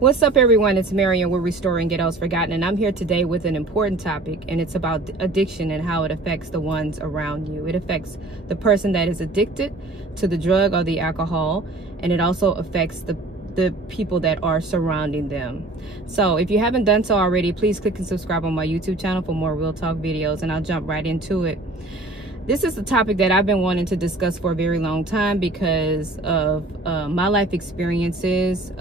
What's up, everyone? It's Marion. We're restoring Ghettos Forgotten, and I'm here today with an important topic, and it's about addiction and how it affects the ones around you. It affects the person that is addicted to the drug or the alcohol, and it also affects the people that are surrounding them. So if you haven't done so already, please click and subscribe on my YouTube channel for more real talk videos, and I'll jump right into it. This is a topic that I've been wanting to discuss for a very long time because of my life experiences,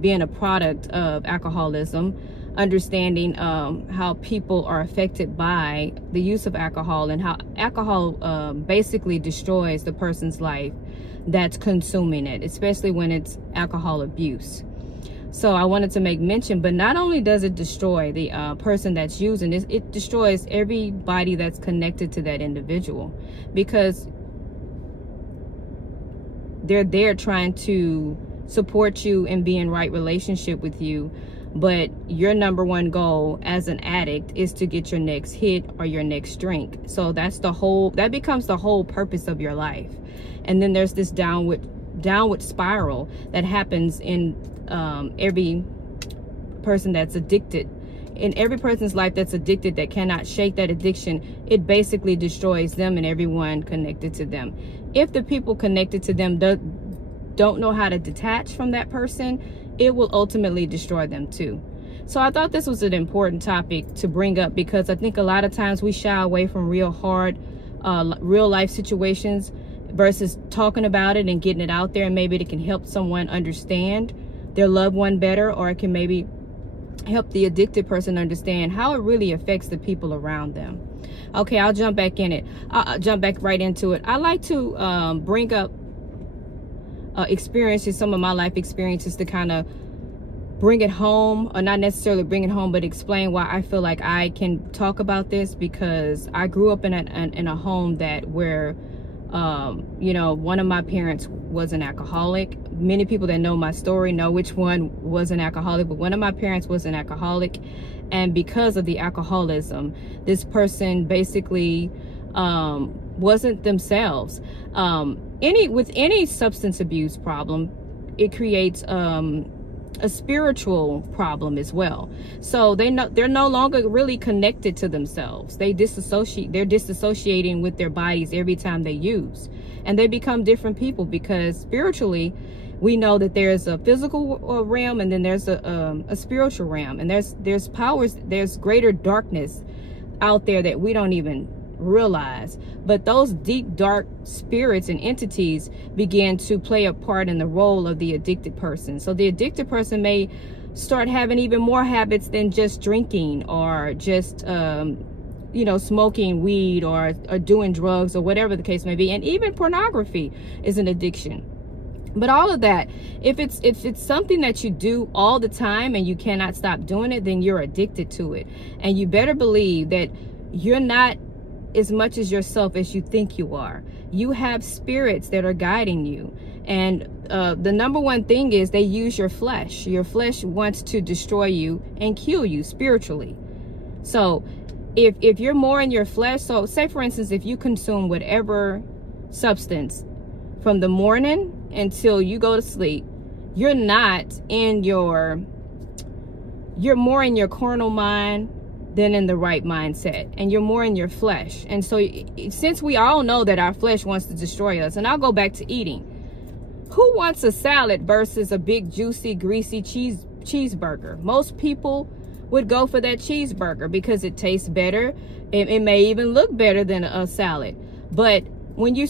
being a product of alcoholism, understanding how people are affected by the use of alcohol and how alcohol basically destroys the person's life that's consuming it, especially when it's alcohol abuse. So I wanted to make mention, but not only does it destroy the person that's using it, it destroys everybody that's connected to that individual, because they're there trying to support you and be in right relationship with you, but your number one goal as an addict is to get your next hit or your next drink. So that becomes the whole purpose of your life. And then there's this downward spiral that happens in every person that's addicted. In every person's life that's addicted, that cannot shake that addiction, it basically destroys them and everyone connected to them. If the people connected to them don't know how to detach from that person, it will ultimately destroy them too. So I thought this was an important topic to bring up, because I think a lot of times we shy away from real hard, real life situations versus talking about it and getting it out there, and maybe it can help someone understand their loved one better, or it can maybe help the addicted person understand how it really affects the people around them. Okay, I'll jump back in it. I'll jump back right into it. I like to bring up experiences, some of my life experiences, to kind of bring it home, or not necessarily bring it home, but explain why I feel like I can talk about this, because I grew up in a home where one of my parents was an alcoholic. Many people that know my story know which one was an alcoholic, but one of my parents was an alcoholic, and because of the alcoholism, this person basically wasn't themselves. With any substance abuse problem, it creates a spiritual problem as well. So they're no longer really connected to themselves. They're disassociating with their bodies every time they use, and they become different people, because spiritually we know that there's a physical realm, and then there's a spiritual realm, and there's powers, there's greater darkness out there that we don't even realize. But those deep dark spirits and entities begin to play a part in the role of the addicted person. So the addicted person may start having even more habits than just drinking, or just smoking weed, or doing drugs, or whatever the case may be. And even pornography is an addiction. But all of that, if it's something that you do all the time and you cannot stop doing it, then you're addicted to it. And you better believe that you're not as much as yourself as you think you are. You have spirits that are guiding you, and the number one thing is they use your flesh. Your flesh wants to destroy you and kill you spiritually. So if you're more in your flesh, so say for instance, if you consume whatever substance from the morning until you go to sleep, you're more in your carnal mind than in the right mindset, and you're more in your flesh. And so since we all know that our flesh wants to destroy us, and I'll go back to eating, who wants a salad versus a big juicy greasy cheeseburger? Most people would go for that cheeseburger because it tastes better. It may even look better than a salad. But when you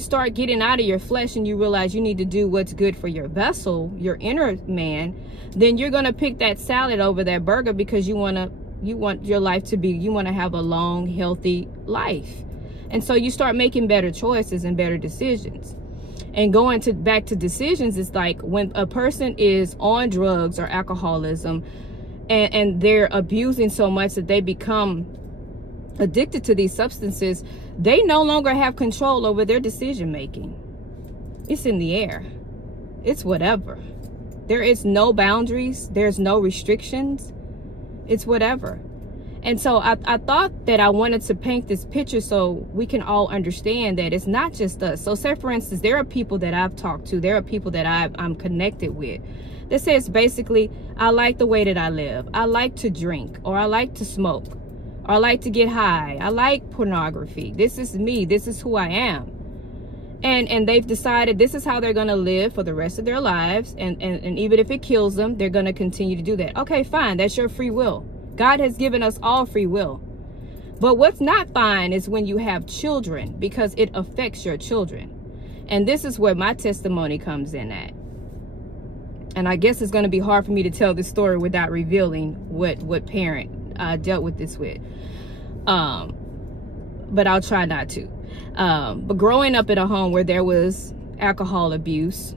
start getting out of your flesh and you realize you need to do what's good for your vessel, your inner man, then you're going to pick that salad over that burger, because you want your life to be, you want to have a long, healthy life. And so you start making better choices and better decisions. And going back to decisions, it's like when a person is on drugs or alcoholism, and they're abusing so much that they become addicted to these substances, they no longer have control over their decision making. It's in the air. It's whatever. There is no boundaries. There's no restrictions. It's whatever. And so I thought that I wanted to paint this picture so we can all understand that it's not just us. So say, for instance, there are people that I've talked to, there are people that I'm connected with that says basically, I like the way that I live. I like to drink, or I like to smoke, or I like to get high. I like pornography. This is me. This is who I am. And they've decided this is how they're going to live for the rest of their lives. And even if it kills them, they're going to continue to do that. Okay, fine. That's your free will. God has given us all free will. But what's not fine is when you have children, because it affects your children. And this is where my testimony comes in at. And I guess it's going to be hard for me to tell this story without revealing what parent I dealt with this with. But I'll try not to. But growing up in a home where there was alcohol abuse,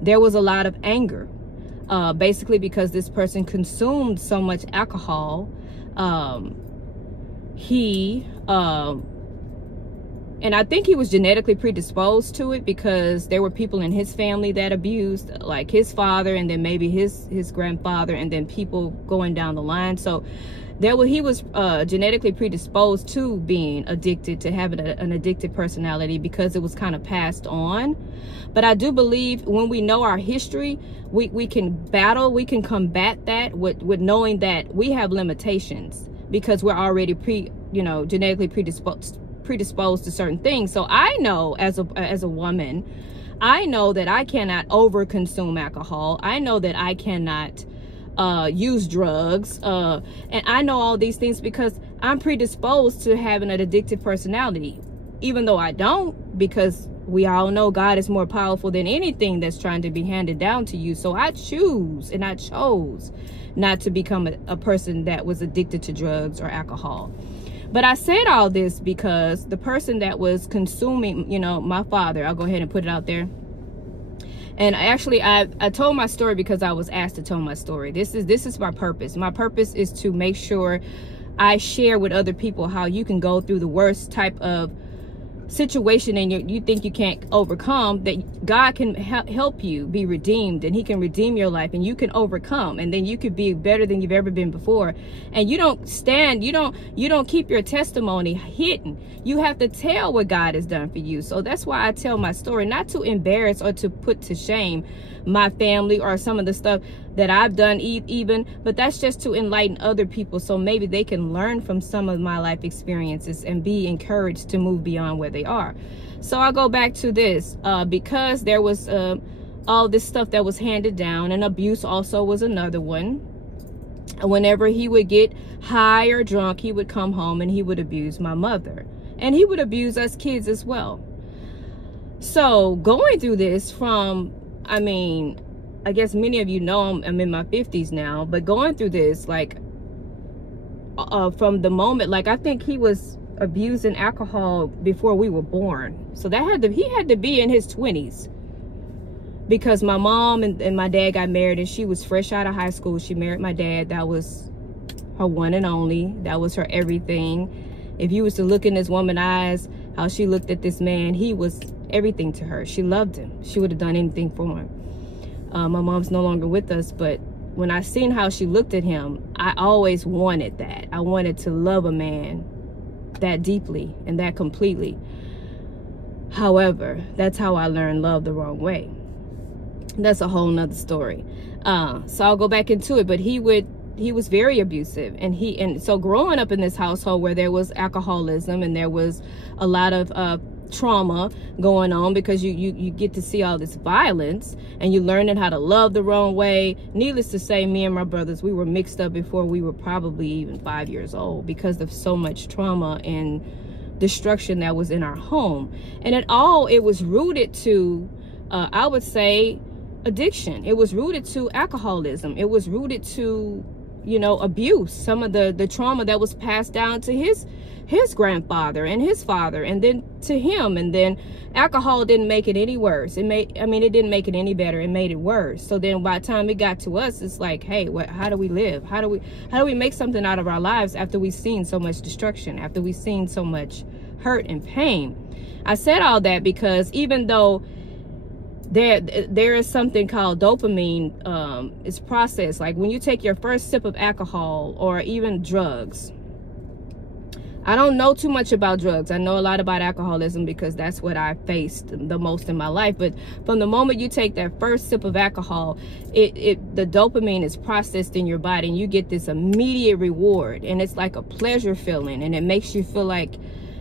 there was a lot of anger. Basically because this person consumed so much alcohol. And I think he was genetically predisposed to it, because there were people in his family that abused, like his father, and then maybe his grandfather, and then people going down the line. So he was genetically predisposed to being addicted, to having an addicted personality, because it was kind of passed on. But I do believe when we know our history, we can battle, we can combat that with knowing that we have limitations, because we're already genetically predisposed to certain things. So I know as a woman, I know that I cannot overconsume alcohol. I know that I cannot use drugs, and I know all these things because I'm predisposed to having an addictive personality, even though I don't, because we all know God is more powerful than anything that's trying to be handed down to you. So I chose not to become a person that was addicted to drugs or alcohol. But I said all this because the person that was consuming, my father, I'll go ahead and put it out there. And actually, I told my story because I was asked to tell my story. This is my purpose. My purpose is to make sure I share with other people how you can go through the worst type of situation and you think you can't overcome, that God can help you be redeemed, and he can redeem your life, and you can overcome, and then you could be better than you've ever been before. And you don't keep your testimony hidden. You have to tell what God has done for you. So that's why I tell my story, not to embarrass or to put to shame my family or some of the stuff that I've done even, but that's just to enlighten other people, so maybe they can learn from some of my life experiences and be encouraged to move beyond where they are. So I'll go back to this, because there was all this stuff that was handed down, and abuse also was another one. Whenever he would get high or drunk, he would come home and he would abuse my mother, and he would abuse us kids as well. So going through this from, I guess many of you know I'm in my 50s now, but going through this, like, from the moment, like, I think he was abusing alcohol before we were born. So he had to be in his 20s, because my mom and my dad got married, and she was fresh out of high school. She married my dad. That was her one and only. That was her everything. If you was to look in this woman's eyes, how she looked at this man, he was everything to her. She loved him. She would have done anything for him. My mom's no longer with us, but when I seen how she looked at him, I always wanted that. I wanted to love a man that deeply and that completely. However, that's how I learned love the wrong way. That's a whole nother story. So I'll go back into it, but he was very abusive, and so growing up in this household where there was alcoholism and there was a lot of trauma going on, because you get to see all this violence, and you learning how to love the wrong way. Needless to say, me and my brothers, we were mixed up before we were probably even 5 years old, because of so much trauma and destruction that was in our home. And it was rooted to, I would say, addiction. It was rooted to alcoholism. It was rooted to, abuse, some of the trauma that was passed down to his grandfather and his father, and then to him. And then alcohol didn't make it any worse. It didn't make it any better. It made it worse. So then by the time it got to us, it's like, hey, how do we live? How do we make something out of our lives after we've seen so much destruction, after we've seen so much hurt and pain? I said all that because even though there is something called dopamine, it's processed. Like when you take your first sip of alcohol or even drugs, I don't know too much about drugs. I know a lot about alcoholism because that's what I faced the most in my life. But from the moment you take that first sip of alcohol, the dopamine is processed in your body and you get this immediate reward. And it's like a pleasure feeling, and it makes you feel like,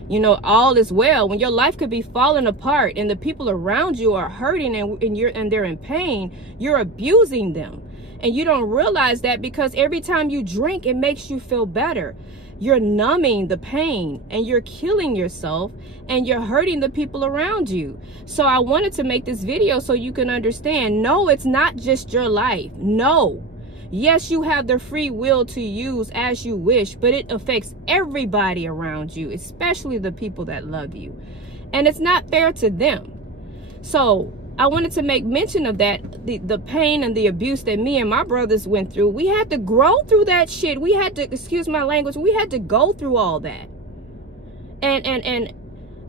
you know, all is well. When your life could be falling apart and the people around you are hurting and they're in pain, you're abusing them. And you don't realize that because every time you drink, it makes you feel better. You're numbing the pain and you're killing yourself and you're hurting the people around you. So I wanted to make this video so you can understand, no, it's not just your life. No. Yes, you have the free will to use as you wish, but it affects everybody around you, especially the people that love you. And it's not fair to them. So I wanted to make mention of that, the pain and the abuse that me and my brothers went through. We had to grow through that shit. We had to, excuse my language, we had to go through all that. And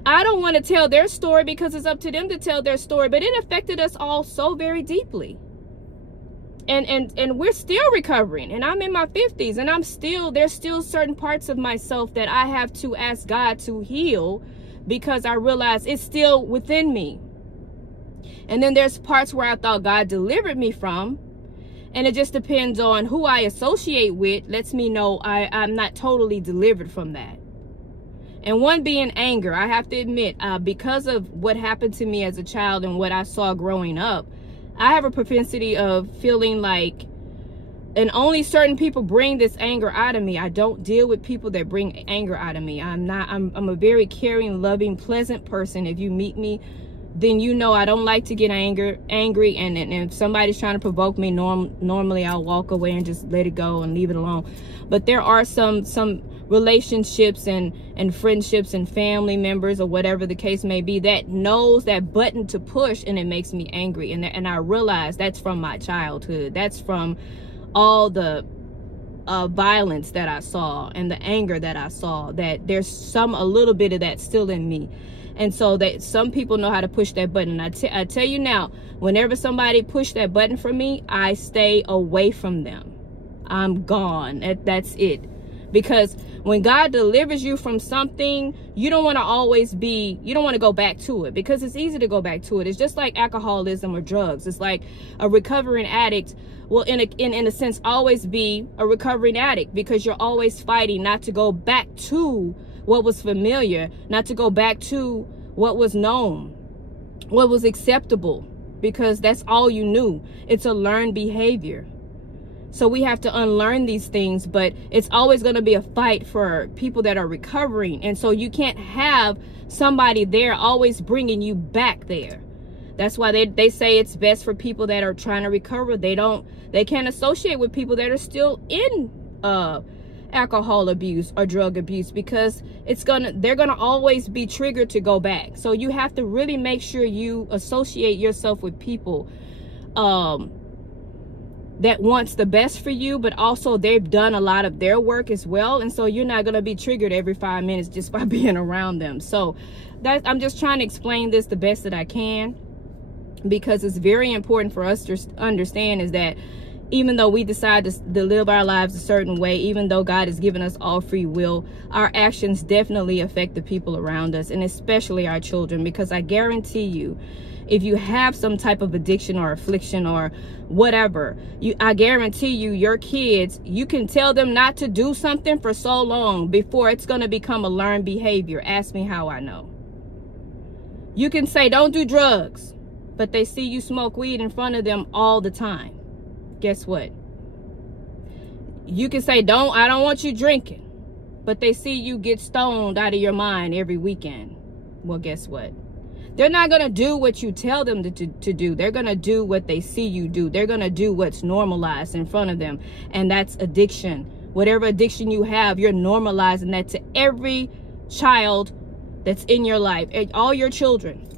I don't want to tell their story because it's up to them to tell their story, but it affected us all so very deeply. And we're still recovering, and I'm in my 50s, and there's still certain parts of myself that I have to ask God to heal because I realize it's still within me. And then there's parts where I thought God delivered me from, and it just depends on who I associate with lets me know I'm not totally delivered from that. And one being anger. I have to admit, because of what happened to me as a child and what I saw growing up, I have a propensity of feeling like, and only certain people bring this anger out of me. I don't deal with people that bring anger out of me. I'm a very caring, loving, pleasant person. If you meet me, then you know I don't like to get angry, and if somebody's trying to provoke me, normally I'll walk away and just let it go and leave it alone. But there are some relationships and friendships and family members or whatever the case may be that knows that button to push, and it makes me angry. And I realize that's from my childhood. That's from all the violence that I saw and the anger that I saw, that there's a little bit of that still in me. And so that some people know how to push that button. I tell you now, whenever somebody push that button for me, I stay away from them. I'm gone. That's it. Because when God delivers you from something, you don't want to go back to it, because it's easy to go back to it. It's just like alcoholism or drugs. It's like a recovering addict will, in a sense, always be a recovering addict, because you're always fighting not to go back to what was familiar, not to go back to what was known, what was acceptable, because that's all you knew. It's a learned behavior. So we have to unlearn these things, but it's always going to be a fight for people that are recovering. And so you can't have somebody there always bringing you back there. That's why they say it's best for people that are trying to recover. They can't associate with people that are still in alcohol abuse or drug abuse, because they're gonna always be triggered to go back. So you have to really make sure you associate yourself with people that wants the best for you, but also they've done a lot of their work as well. And so you're not gonna be triggered every 5 minutes just by being around them. So I'm just trying to explain this the best that I can, because it's very important for us to understand is that even though we decide to live our lives a certain way, even though God has given us all free will, our actions definitely affect the people around us, and especially our children. Because I guarantee you, if you have some type of addiction or affliction or whatever, I guarantee you, your kids, you can tell them not to do something for so long before it's going to become a learned behavior. Ask me how I know. You can say, don't do drugs, but they see you smoke weed in front of them all the time. Guess what? You can say, I don't want you drinking, but they see you get stoned out of your mind every weekend. Well, guess what? They're not going to do what you tell them to do. They're going to do what they see you do. They're going to do what's normalized in front of them. And that's addiction. Whatever addiction you have, you're normalizing that to every child that's in your life, all your children.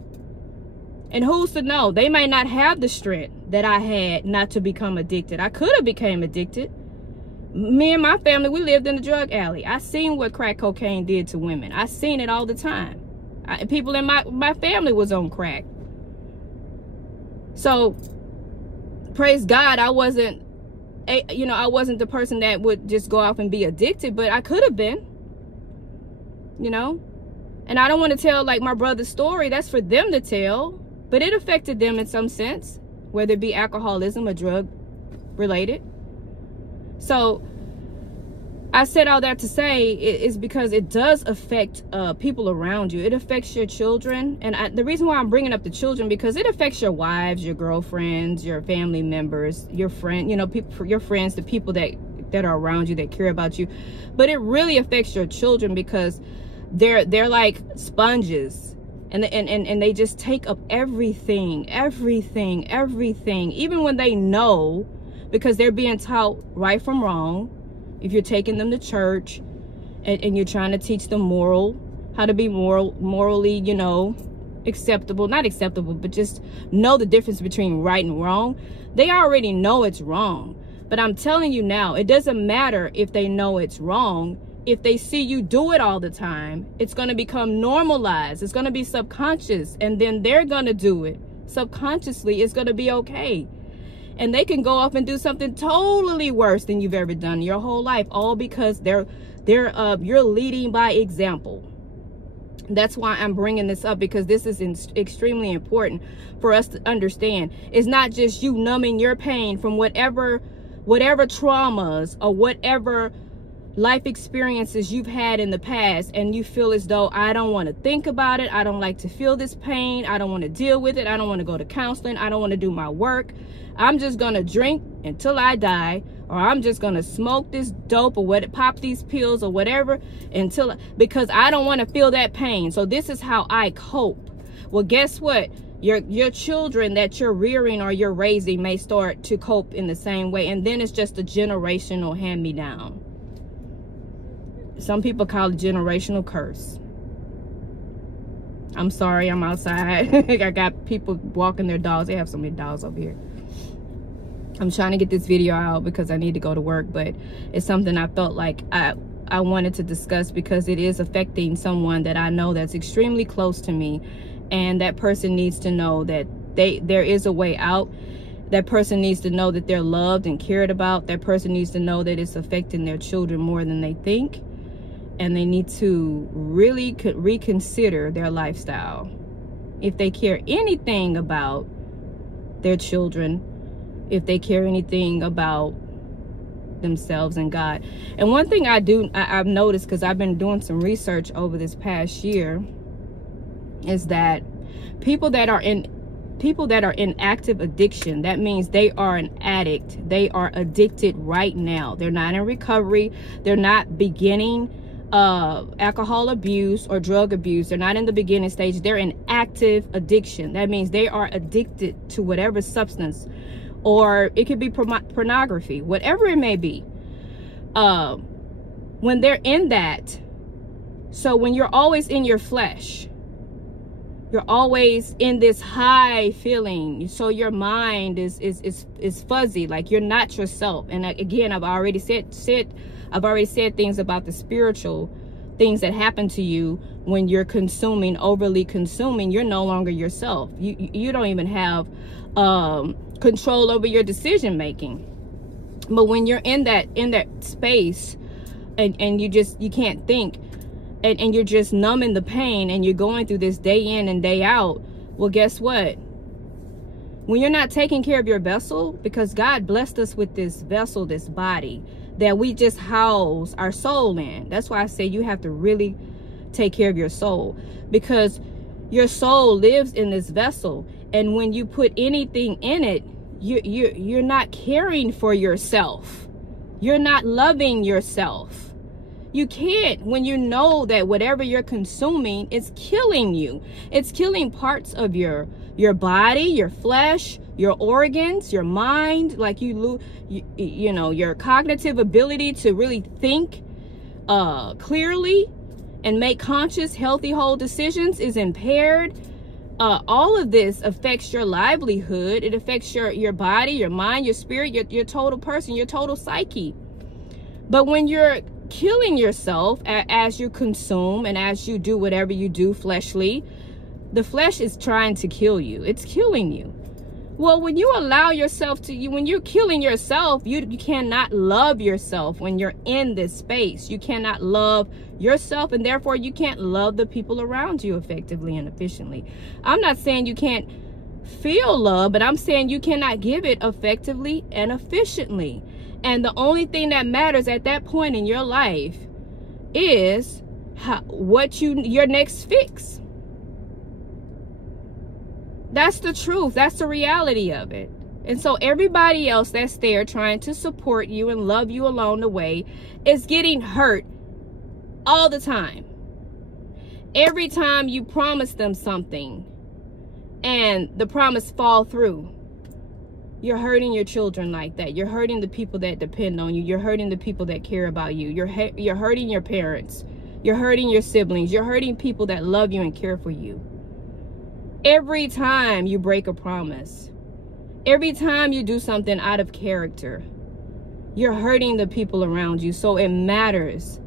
And who's to know? They may not have the strength that I had not to become addicted. I could have became addicted. Me and my family, we lived in the drug alley. I seen what crack cocaine did to women. I seen it all the time. People in my family was on crack. So, praise God, I wasn't the person that would just go off and be addicted, but I could have been. you know? And I don't want to tell like my brother's story. That's for them to tell. But it affected them in some sense, whether it be alcoholism or drug related. So I said all that to say is because it does affect people around you. It affects your children. And the reason why I'm bringing up the children, because it affects your wives, your girlfriends, your family members, your friend, you know, people, your friends, the people that are around you that care about you. But it really affects your children because they're like sponges, and they just take up everything, even when they know, because they're being taught right from wrong. If you're taking them to church and you're trying to teach them how to be morally, you know, acceptable, not acceptable, but just know the difference between right and wrong, they already know it's wrong. But I'm telling you now, it doesn't matter if they know it's wrong. If they see you do it all the time, it's going to become normalized. It's going to be subconscious, and then they're going to do it subconsciously. It's going to be okay. And they can go off and do something totally worse than you've ever done in your whole life, all because you're leading by example. That's why I'm bringing this up, because this is extremely important for us to understand. It's not just you numbing your pain from whatever traumas or whatever life experiences you've had in the past, and you feel as though, I don't want to think about it, I don't like to feel this pain, I don't want to deal with it, I don't want to go to counseling, I don't want to do my work, I'm just gonna drink until I die, or I'm just gonna smoke this dope or pop these pills or whatever because I don't want to feel that pain. So this is how I cope. Well, guess what? Your children that you're rearing or you're raising may start to cope in the same way, and then it's just a generational hand-me-down. Some people call it generational curse. I'm sorry, I'm outside. I got people walking their dogs. They have so many dogs over here. I'm trying to get this video out because I need to go to work, but it's something I felt like I wanted to discuss, because it is affecting someone that I know that's extremely close to me, and that person needs to know that there is a way out. That person needs to know that they're loved and cared about. That person needs to know that it's affecting their children more than they think, and they need to really reconsider their lifestyle. If they care anything about their children, if they care anything about themselves and God. And one thing I've noticed, because I've been doing some research over this past year, is that people that are in active addiction, that means they are an addict. They are addicted right now. They're not in recovery. They're not beginning alcohol abuse or drug abuse. They're not in the beginning stage. They're in active addiction. That means they are addicted to whatever substance, or it could be pornography, whatever it may be. When they're in that, so when you're always in your flesh, you're always in this high feeling, so your mind is fuzzy, like you're not yourself. And again, I've already said things about the spiritual things that happen to you when you're overly consuming. You're no longer yourself. You don't even have control over your decision making. But when you're in that space, and you can't think, and you're just numbing the pain, and you're going through this day in and day out, well, guess what? When you're not taking care of your vessel, because God blessed us with this vessel, this body, that we just house our soul in. That's why I say you have to really take care of your soul, because your soul lives in this vessel. And when you put anything in it, you're not caring for yourself. You're not loving yourself. You can't, when you know that whatever you're consuming is killing you. It's killing parts of your body, your flesh, your organs, your mind. Like you know, your cognitive ability to really think clearly and make conscious, healthy, whole decisions is impaired. All of this affects your livelihood. It affects your body, your mind, your spirit, your total person, your total psyche. But when you're killing yourself as you consume and as you do whatever you do fleshly, the flesh is trying to kill you. It's killing you. Well, when you allow yourself to, when you're killing yourself, you cannot love yourself when you're in this space. You cannot love yourself, and therefore you can't love the people around you effectively and efficiently. I'm not saying you can't feel love, but I'm saying you cannot give it effectively and efficiently. And the only thing that matters at that point in your life is your next fix. That's the truth. That's the reality of it. And so everybody else that's there trying to support you and love you along the way is getting hurt all the time. Every time you promise them something and the promise fall through, you're hurting your children like that. You're hurting the people that depend on you. You're hurting the people that care about you. You're hurting your parents. You're hurting your siblings. You're hurting people that love you and care for you. Every time you break a promise, every time you do something out of character, you're hurting the people around you. So it matters.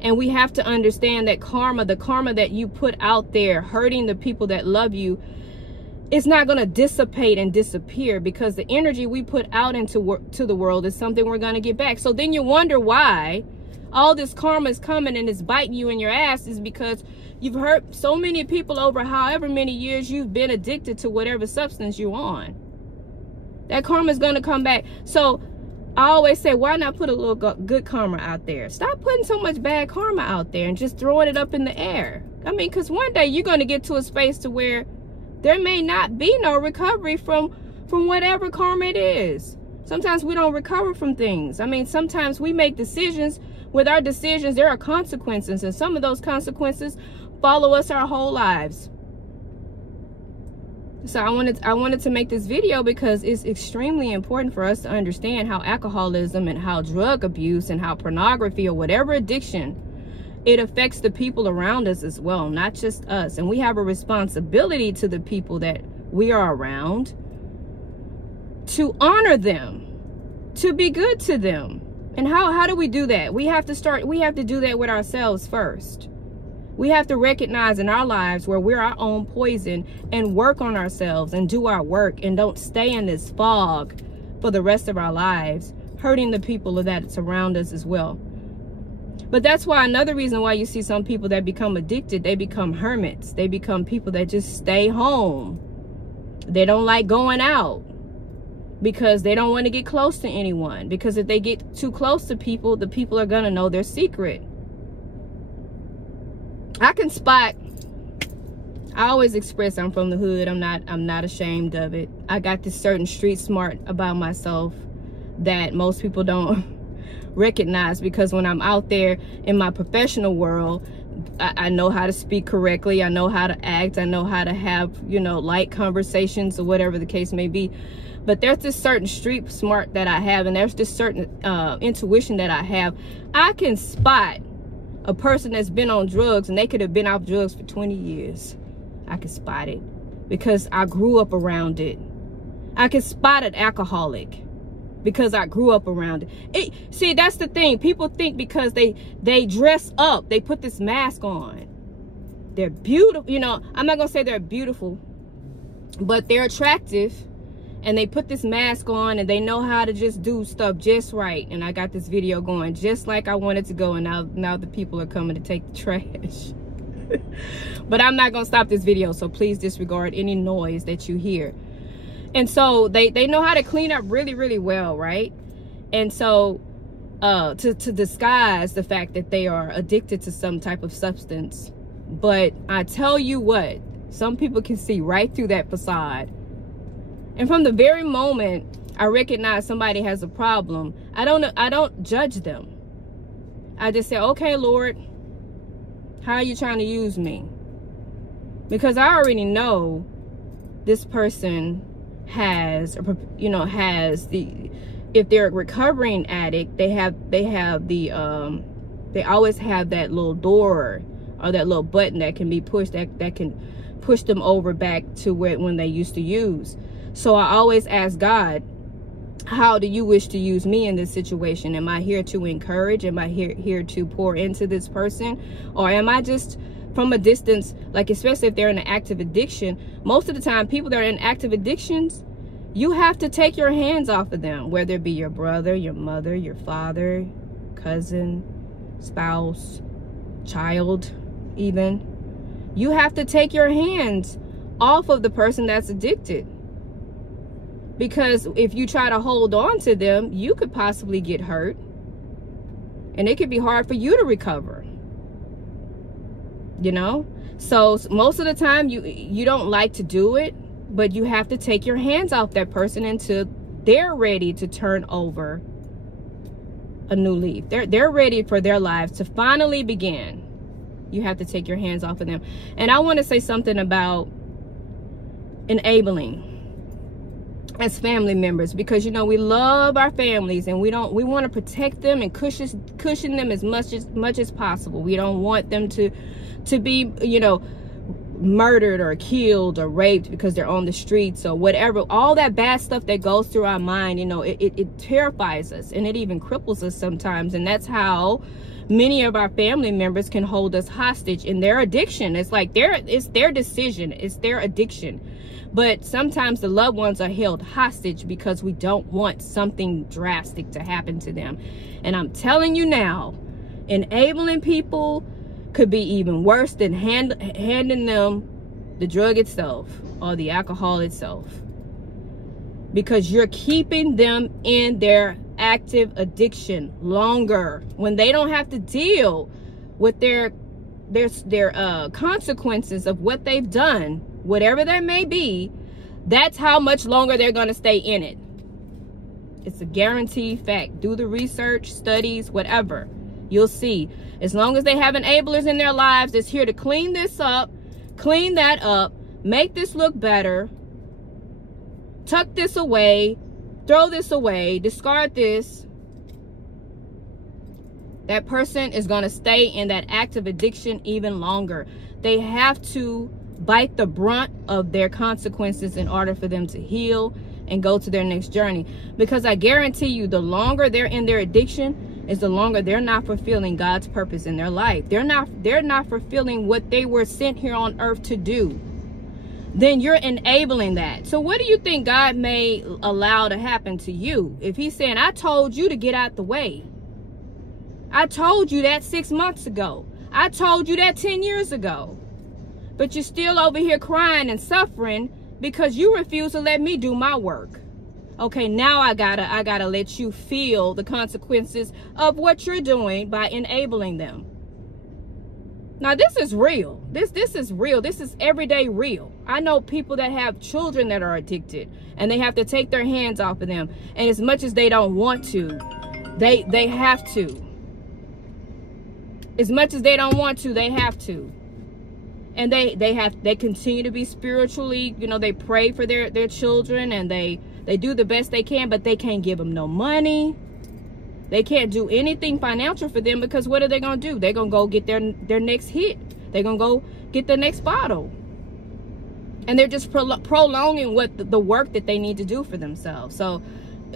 And we have to understand that karma, the karma that you put out there, hurting the people that love you, it's not going to dissipate and disappear, because the energy we put out into the world is something we're going to get back. So then you wonder why all this karma is coming and it's biting you in your ass, is because you've hurt so many people over however many years you've been addicted to whatever substance you're on. That karma is going to come back. So I always say, why not put a little good karma out there? Stop putting so much bad karma out there and just throwing it up in the air. I mean, because one day you're going to get to a space to where there may not be no recovery from whatever karma it is. Sometimes we don't recover from things. I mean, sometimes we make decisions. With our decisions, there are consequences, and some of those consequences follow us our whole lives. So I wanted to make this video because it's extremely important for us to understand how alcoholism and how drug abuse and how pornography or whatever addiction, it affects the people around us as well, not just us. And we have a responsibility to the people that we are around to honor them, to be good to them. And how do we do that? We have to do that with ourselves first. We have to recognize in our lives where we're our own poison and work on ourselves and do our work, and don't stay in this fog for the rest of our lives, hurting the people that surround us as well. But that's why another reason why you see some people that become addicted, they become hermits. They become people that just stay home. They don't like going out because they don't want to get close to anyone. Because if they get too close to people, the people are going to know their secret. I can spot. I always express I'm from the hood. I'm not ashamed of it. I got this certain street smart about myself that most people don't recognize, because when I'm out there in my professional world, I know how to speak correctly. I know how to act. I know how to have, light conversations or whatever the case may be. But there's this certain street smart that I have, and there's this certain intuition that I have. I can spot a person that's been on drugs, and they could have been off drugs for 20 years. I can spot it because I grew up around it. I can spot an alcoholic because I grew up around it. See, that's the thing. People think because they dress up, they put this mask on, they're beautiful. I'm not gonna say they're beautiful, but they're attractive, and they put this mask on, and they know how to just do stuff just right. And I got this video going just like I wanted to go, and now the people are coming to take the trash. But I'm not gonna stop this video, so please disregard any noise that you hear. And so they know how to clean up really, really well, right? And so to disguise the fact that they are addicted to some type of substance. But I tell you what, some people can see right through that facade. And from the very moment I recognize somebody has a problem, I don't judge them. I just say, okay, Lord, how are you trying to use me? Because I already know this person has if they're a recovering addict, they always have that little door or that little button that can be pushed that can push them over back to when they used to use. So I always ask God, how do you wish to use me in this situation? Am I here to encourage? Am I here to pour into this person? Or am I just from a distance, like especially if they're in an active addiction? Most of the time, people that are in active addictions, You have to take your hands off of them, whether it be your brother, your mother, your father, cousin, spouse, child, even. You have to take your hands off of the person that's addicted. Because if you try to hold on to them, you could possibly get hurt. And it could be hard for you to recover. You know? So most of the time you don't like to do it, but you have to take your hands off that person until they're ready to turn over a new leaf. They're ready for their lives to finally begin. You have to take your hands off of them. And I want to say something about enabling as family members, because you know we love our families and we want to protect them and cushion them as much as possible. We don't want them to be, you know, murdered or killed or raped because they're on the streets or whatever. All that bad stuff that goes through our mind, you know, it terrifies us and it even cripples us sometimes. And that's how many of our family members can hold us hostage in their addiction. It's like it's their decision, it's their addiction. But sometimes the loved ones are held hostage because we don't want something drastic to happen to them. And I'm telling you now, enabling people could be even worse than handing them the drug itself or the alcohol itself, because you're keeping them in their active addiction longer when they don't have to deal with their consequences of what they've done, whatever that may be. That's how much longer they're going to stay in it. It's a guaranteed fact. Do the research, studies, whatever. You'll see. As long as they have enablers in their lives that's here to clean this up, clean that up, make this look better, tuck this away, throw this away, discard this, that person is going to stay in that active addiction even longer. They have to bite the brunt of their consequences in order for them to heal and go to their next journey. Because I guarantee you, the longer they're in their addiction is the longer they're not fulfilling God's purpose in their life. They're not fulfilling what they were sent here on earth to do. Then you're enabling that. So what do you think God may allow to happen to you? If he's saying, I told you to get out the way. I told you that 6 months ago. I told you that 10 years ago. But you're still over here crying and suffering because you refuse to let me do my work. Okay, now I gotta let you feel the consequences of what you're doing by enabling them. Now this is real. This is real. This is everyday real. I know people that have children that are addicted and they have to take their hands off of them. And as much as they don't want to, they have to. As much as they don't want to, they have to. And they continue to be spiritually, you know, they pray for their children and they do the best they can, but they can't give them no money. They can't do anything financial for them, because what are they going to do? They're going to go get their next hit. They're going to go get the next bottle. And they're just prolonging the work that they need to do for themselves. So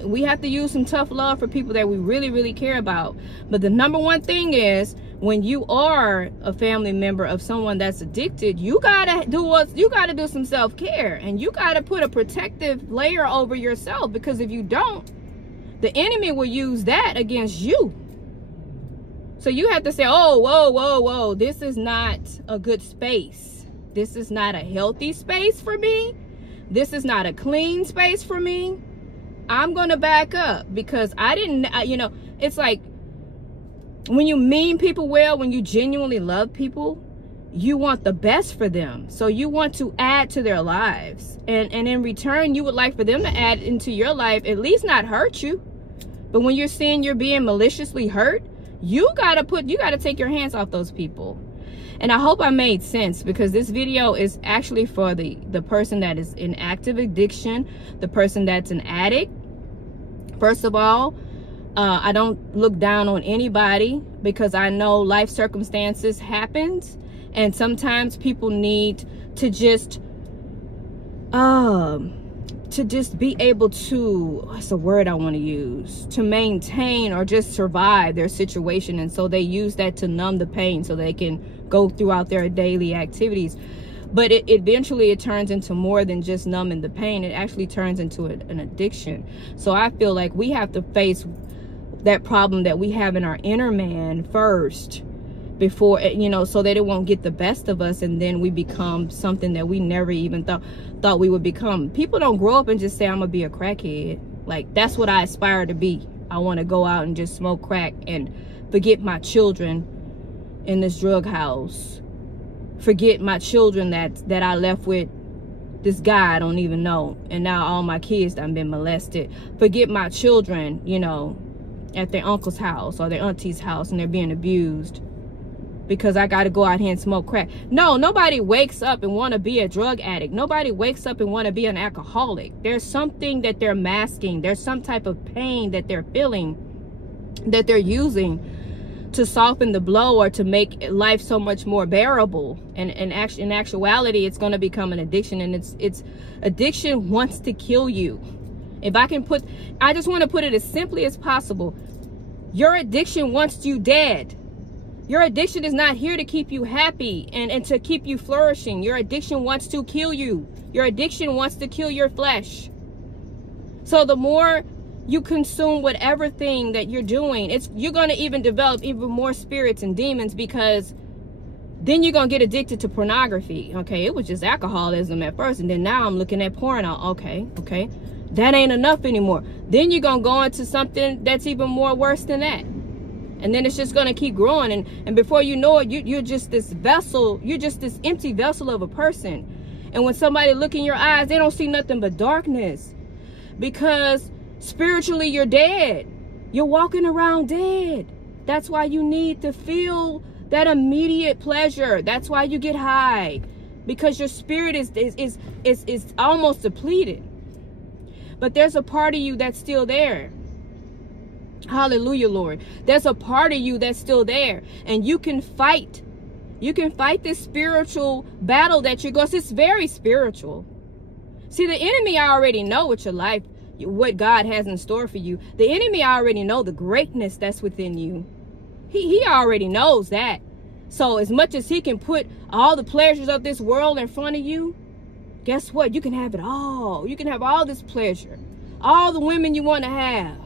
we have to use some tough love for people that we really, really care about. But the number one thing is, when you are a family member of someone that's addicted, you gotta do some self-care, and you gotta put a protective layer over yourself, because if you don't, the enemy will use that against you. So you have to say, oh, whoa, this is not a good space. This is not a healthy space for me. This is not a clean space for me. I'm gonna back up, because you know, it's like, when you mean people well, when you genuinely love people, you want the best for them. So you want to add to their lives. And in return, you would like for them to add into your life, at least not hurt you. But when you're seeing you're being maliciously hurt, you gotta take your hands off those people. And I hope I made sense, because this video is actually for the person that is in active addiction, the person that's an addict. First of all, I don't look down on anybody, because I know life circumstances happen, and sometimes people need to just be able to, what's the word I want to use, to maintain or just survive their situation. And so they use that to numb the pain so they can go throughout their daily activities. But eventually it turns into more than just numbing the pain. It actually turns into an addiction. So I feel like we have to face that problem that we have in our inner man first, before, you know, so that it won't get the best of us, and then we become something that we never even thought we would become. People don't grow up and just say, I'm gonna be a crackhead. Like, that's what I aspire to be. I want to go out and just smoke crack and forget my children in this drug house, forget my children that I left with this guy I don't even know, and now all my kids done been molested. Forget my children, you know, at their uncle's house or their auntie's house, and they're being abused because I got to go out here and smoke crack. No, nobody wakes up and want to be a drug addict. Nobody wakes up and want to be an alcoholic. There's something that they're masking. There's some type of pain that they're feeling, that they're using to soften the blow or to make life so much more bearable. And in actuality, it's going to become an addiction, and it's addiction wants to kill you. If I can I just want to put it as simply as possible. Your addiction wants you dead. Your addiction is not here to keep you happy and to keep you flourishing. Your addiction wants to kill you. Your addiction wants to kill your flesh. So the more you consume whatever thing that you're doing, you're going to even develop even more spirits and demons, because then you're going to get addicted to pornography. Okay, it was just alcoholism at first, and then now I'm looking at porno. Okay, that ain't enough anymore. Then you're going to go into something that's even more worse than that. And then it's just going to keep growing. And before you know it, you're just this vessel. You're just this empty vessel of a person. And when somebody look in your eyes, they don't see nothing but darkness. Because spiritually, you're dead. You're walking around dead. That's why you need to feel that immediate pleasure. That's why you get high. Because your spirit is almost depleted. But there's a part of you that's still there. Hallelujah, Lord. There's a part of you that's still there, and you can fight. You can fight this spiritual battle that you're going. It's very spiritual. See, the enemy already know what your life, what God has in store for you. The enemy already know the greatness that's within you. He already knows that. So as much as he can put all the pleasures of this world in front of you, guess what? You can have it all. You can have all this pleasure, all the women you want to have.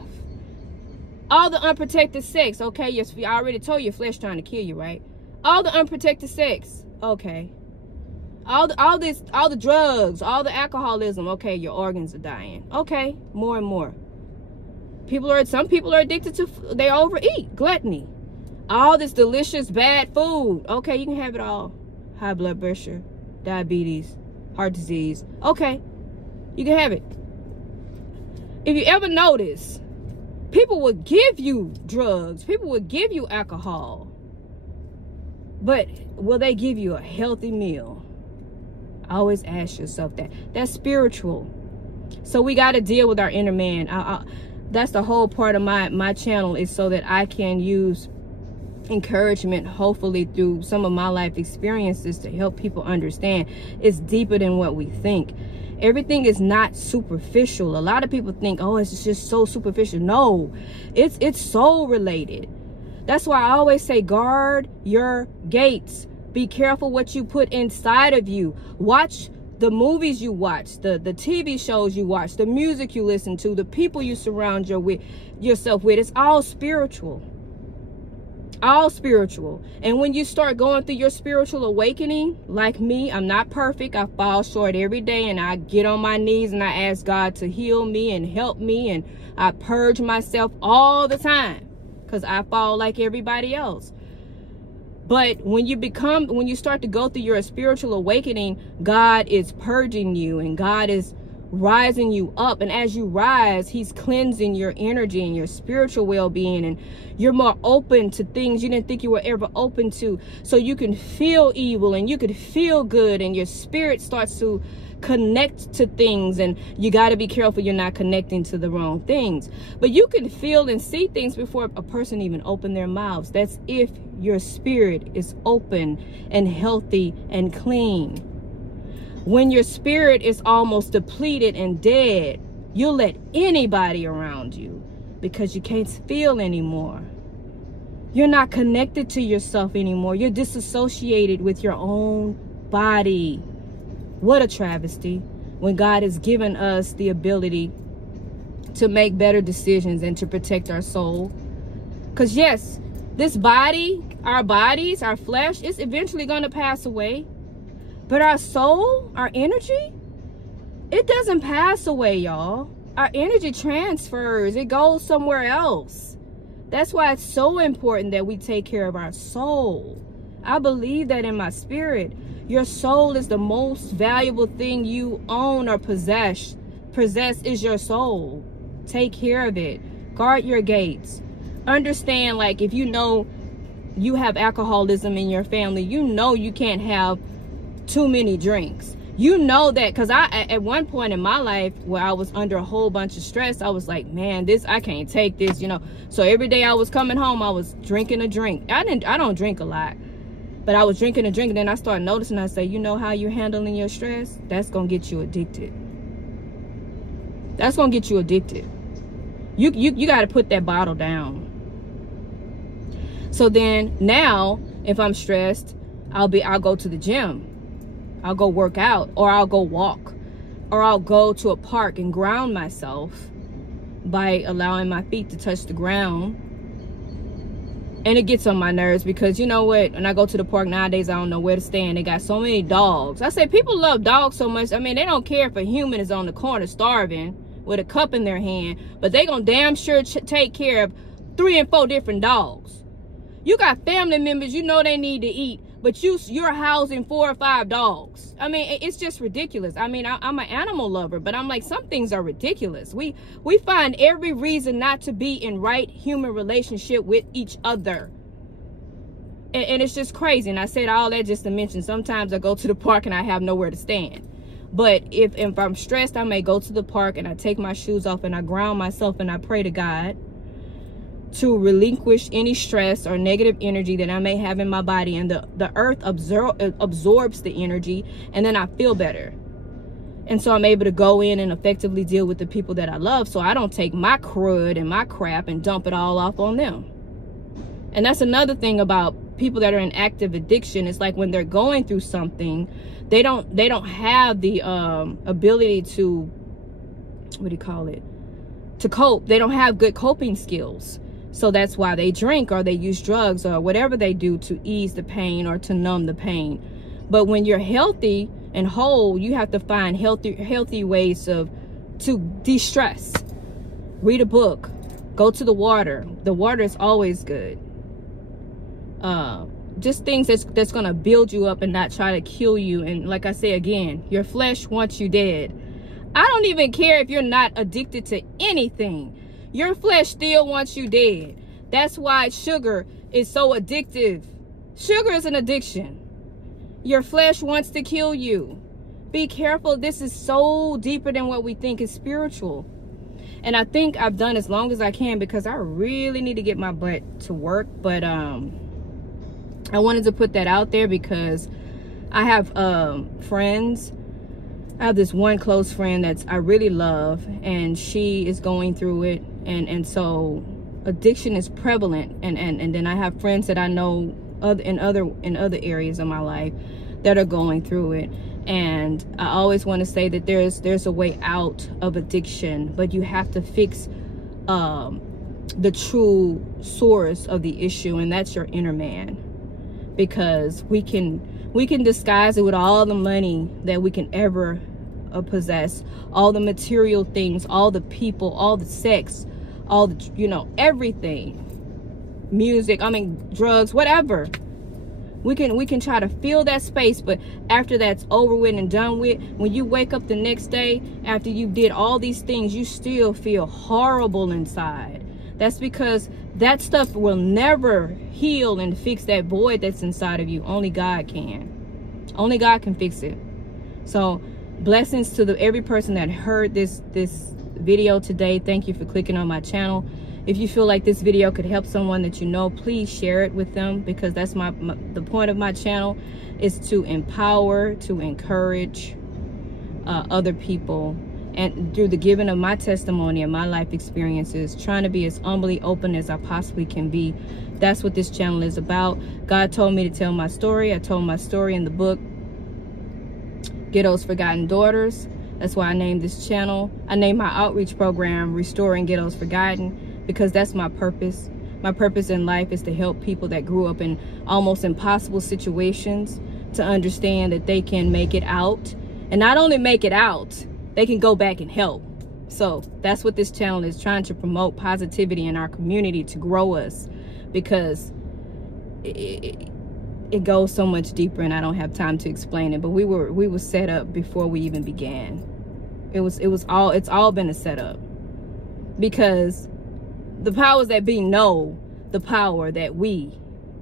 All the unprotected sex. Okay, yes, I already told you your flesh trying to kill you, right? All the unprotected sex. Okay. All the drugs, all the alcoholism. Okay, your organs are dying. Okay, more and more. Some people are addicted to, they overeat, gluttony. All this delicious bad food. Okay, you can have it all. High blood pressure, diabetes, heart disease. Okay, you can have it. If you ever notice, people would give you drugs. People would give you alcohol. But will they give you a healthy meal? Always ask yourself that. That's spiritual. So we got to deal with our inner man. That's the whole part of my channel, is so that I can use encouragement, hopefully through some of my life experiences, to help people understand it's deeper than what we think. Everything is not superficial. A lot of people think, oh, it's just so superficial. No, it's soul related. That's why I always say, guard your gates. Be careful what you put inside of you. Watch the movies you watch, the TV shows you watch, the music you listen to, the people you surround yourself with. It's all spiritual. All spiritual. And when you start going through your spiritual awakening, like me, I'm not perfect. I fall short every day, and I get on my knees and I ask God to heal me and help me, and I purge myself all the time, because I fall like everybody else. But when you start to go through your spiritual awakening, God is purging you, and God is rising you up. And as you rise, he's cleansing your energy and your spiritual well-being, and you're more open to things you didn't think you were ever open to. So you can feel evil and you can feel good, and your spirit starts to connect to things. And you got to be careful you're not connecting to the wrong things. But you can feel and see things before a person even open their mouths. That's if your spirit is open and healthy and clean. When your spirit is almost depleted and dead, you'll let anybody around you, because you can't feel anymore. You're not connected to yourself anymore. You're disassociated with your own body. What a travesty when God has given us the ability to make better decisions and to protect our soul. Because yes, this body, our bodies, our flesh is eventually going to pass away. But our soul, our energy, it doesn't pass away, y'all. Our energy transfers. It goes somewhere else. That's why it's so important that we take care of our soul. I believe that in my spirit. Your soul is the most valuable thing you own or possess. Possess is your soul. Take care of it. Guard your gates. Understand, like, if you know you have alcoholism in your family, you know you can't have too many drinks. You know that, because at one point in my life where I was under a whole bunch of stress, I was like, man, I can't take this, you know. So every day I was coming home, I was drinking a drink. I don't drink a lot, but I was drinking a drink, and then I started noticing, I say, you know how you're handling your stress? That's going to get you addicted. That's going to get you addicted. You got to put that bottle down. So then now, if I'm stressed, I'll go to the gym. I'll go work out, or I'll go walk, or I'll go to a park and ground myself by allowing my feet to touch the ground. And it gets on my nerves because, you know what, when I go to the park nowadays, I don't know where to stand. They got so many dogs. I say people love dogs so much. I mean, they don't care if a human is on the corner starving with a cup in their hand, but they gonna damn sure take care of 3 and 4 different dogs. You got family members, you know they need to eat, but you're housing 4 or 5 dogs. I mean, it's just ridiculous. I mean, I'm an animal lover, but I'm like, some things are ridiculous. We find every reason not to be in right human relationship with each other. And it's just crazy. And I said all that just to mention, sometimes I go to the park and I have nowhere to stand. But if I'm stressed, I may go to the park and I take my shoes off and I ground myself and I pray to God to relinquish any stress or negative energy that I may have in my body, and the earth absorbs the energy, and then I feel better. And so I'm able to go in and effectively deal with the people that I love, so I don't take my crud and my crap and dump it all off on them. And that's another thing about people that are in active addiction. It's like when they're going through something, they don't have the ability to, what do you call it, to cope. They don't have good coping skills. So that's why they drink or they use drugs or whatever they do to ease the pain or to numb the pain. But when you're healthy and whole, you have to find healthy ways to de-stress. Read a book. Go to the water. The water is always good. Just things that's going to build you up and not try to kill you. And like I say again, your flesh wants you dead. I don't even care if you're not addicted to anything. Your flesh still wants you dead. That's why sugar is so addictive. Sugar is an addiction. Your flesh wants to kill you. Be careful. This is so deeper than what we think is spiritual. And I think I've done as long as I can because I really need to get my butt to work. But I wanted to put that out there because I have friends. I have this one close friend that I really love, and she is going through it, and so addiction is prevalent, and then I have friends that I know in other areas of my life that are going through it. And I always want to say that there's a way out of addiction, but you have to fix the true source of the issue, and that's your inner man. Because we can disguise it with all the money that we can ever possess, all the material things, all the people, all the sex, all the, you know, everything, music, I mean drugs, whatever. We can try to fill that space, but after that's over with and done with, when you wake up the next day after you did all these things, you still feel horrible inside. That's because that stuff will never heal and fix that void that's inside of you. Only God can. Only God can fix it. So blessings to every person that heard this video today. Thank you for clicking on my channel. If you feel like this video could help someone that you know, please share it with them, because that's the point of my channel, is to empower, to encourage other people. And through the giving of my testimony and my life experiences, trying to be as humbly open as I possibly can be. That's what this channel is about. God told me to tell my story. I told my story in the book, Ghettos Forgotten Daughters. That's why I named this channel. I named my outreach program Restoring Ghettos Forgotten, because that's my purpose. My purpose in life is to help people that grew up in almost impossible situations to understand that they can make it out. And not only make it out, they can go back and help. So that's what this channel is, trying to promote positivity in our community to grow us, because it goes so much deeper and I don't have time to explain it. But we were set up before we even began. It's all been a setup, because the powers that be know the power that we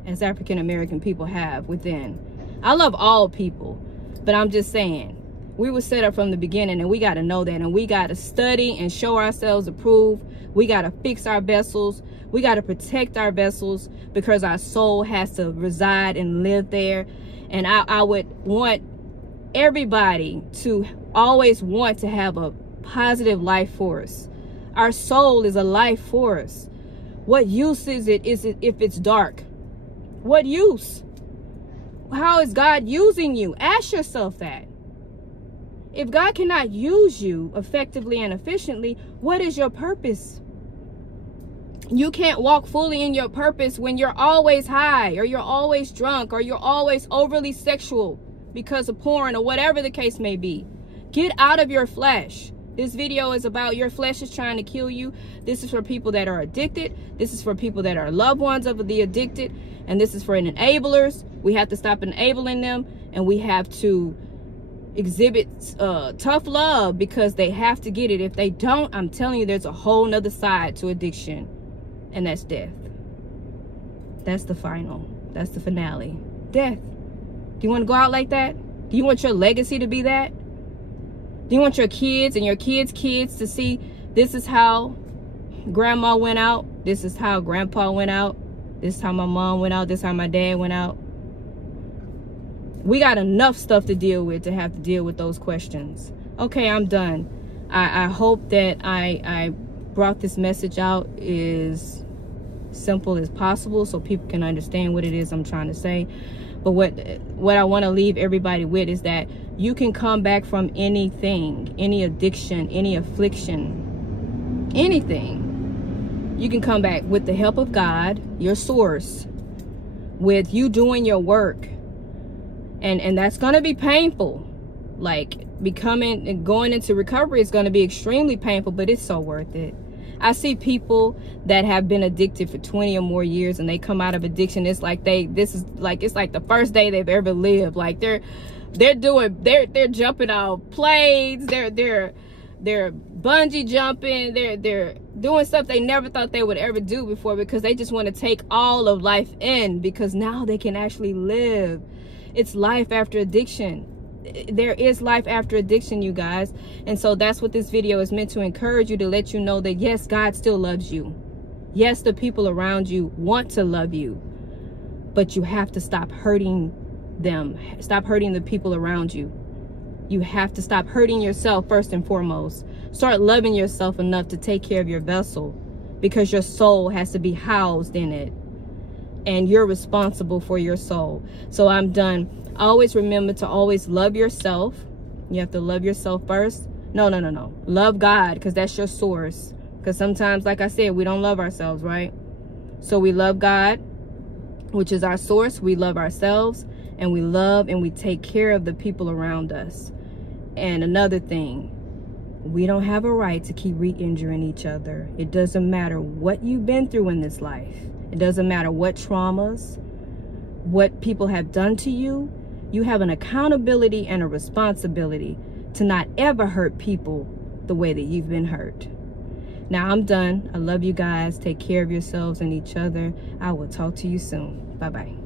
as African American people have within. I love all people, but I'm just saying, we were set up from the beginning, and we got to know that, and we got to study and show ourselves approved. We got to fix our vessels. We got to protect our vessels, because our soul has to reside and live there. And I would want everybody to always want to have a positive life force. Our soul is a life force. What use is it if it's dark? What use? How is God using you? Ask yourself that. If God cannot use you effectively and efficiently, what is your purpose? You can't walk fully in your purpose when you're always high, or you're always drunk, or you're always overly sexual because of porn, or whatever the case may be. Get out of your flesh. This video is about your flesh is trying to kill you. This is for people that are addicted. This is for people that are loved ones of the addicted. And this is for enablers. We have to stop enabling them, and we have to exhibit tough love, because they have to get it. If they don't, I'm telling you, there's a whole nother side to addiction, and that's death. That's the final. That's the finale. Death. Do you want to go out like that? Do you want your legacy to be that? Do you want your kids and your kids' kids to see, this is how grandma went out, this is how grandpa went out, this is how my mom went out, this is how my dad went out? We got enough stuff to deal with to have to deal with those questions. Okay, I'm done. I hope that I brought this message out as simple as possible, so people can understand what it is I'm trying to say. But what I want to leave everybody with is that you can come back from anything, any addiction, any affliction, anything. You can come back with the help of God, your source, with you doing your work. And that's going to be painful. Like, becoming and going into recovery is going to be extremely painful, but it's so worth it. I see people that have been addicted for 20 or more years, and they come out of addiction. It's like it's like the first day they've ever lived. Like they're jumping off planes. They're bungee jumping. They're doing stuff they never thought they would ever do before, because they just want to take all of life in, because now they can actually live. It's life after addiction. There is life after addiction, you guys. And so that's what this video is meant to encourage you, to let you know that yes, God still loves you. Yes, the people around you want to love you, but you have to stop hurting them. Stop hurting the people around you. You have to stop hurting yourself first and foremost. Start loving yourself enough to take care of your vessel, because your soul has to be housed in it, and you're responsible for your soul. So I'm done. Always remember to always love yourself. You have to love yourself first. No. Love God, because that's your source. Because sometimes, like I said, we don't love ourselves, right? So we love God, which is our source. We love ourselves, and we love and we take care of the people around us. And another thing, we don't have a right to keep re-injuring each other. It doesn't matter what you've been through in this life. It doesn't matter what traumas, what people have done to you. You have an accountability and a responsibility to not ever hurt people the way that you've been hurt. Now I'm done. I love you guys. Take care of yourselves and each other. I will talk to you soon. Bye-bye.